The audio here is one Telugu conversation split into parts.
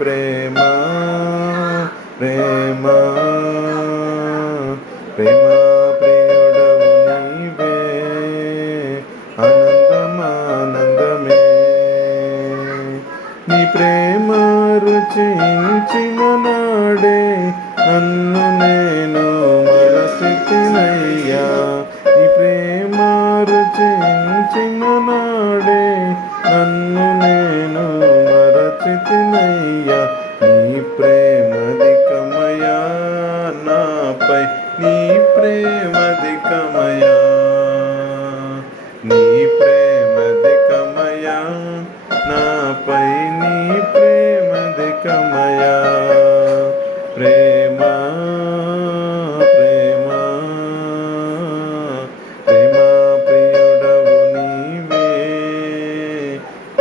ప్రేమ ప్రేమ ప్రేమ ప్రియుడవు నీవే ఆనందమానందమే నీ ప్రేమ రుచించిన నాడే నన్ను నేను మరచితినయ్యా నీ ప్రేమ రుచించిన నాడే నన్ను నేను మరచితినయ్యా నీ ప్రేమధికమయా నాపై నీ ప్రేమధికమయా నీ ప్రేమధికమయా నాపై నీ ప్రేమధికమయా ప్రేమ ప్రేమ ప్రేమ ప్రియుడవు నీవే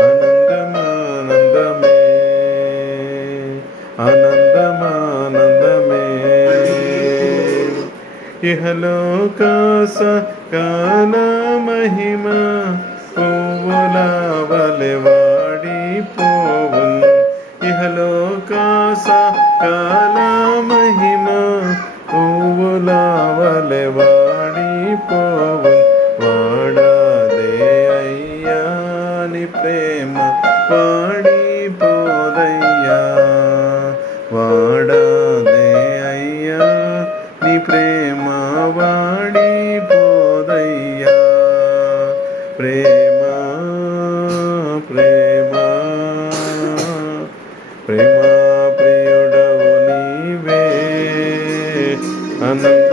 ఆనందమానందమే ఆనందమానందమే ఇహలోక సకల మహిమ పువ్వుల వలె వాడిపోవున్ ఇహలోక సకల మహిమ పువ్వుల వలె వాడిపోవున్ వాడాదే అయ్యా నీ ప్రేమ వాడిపోదయ్యా వాడాదే అయ్యా నీ ప్రేమ వాడిపోదయ్యా ప్రేమ ప్రేమ ప్రేమ ప్రియుడవు నీవే ఆనంద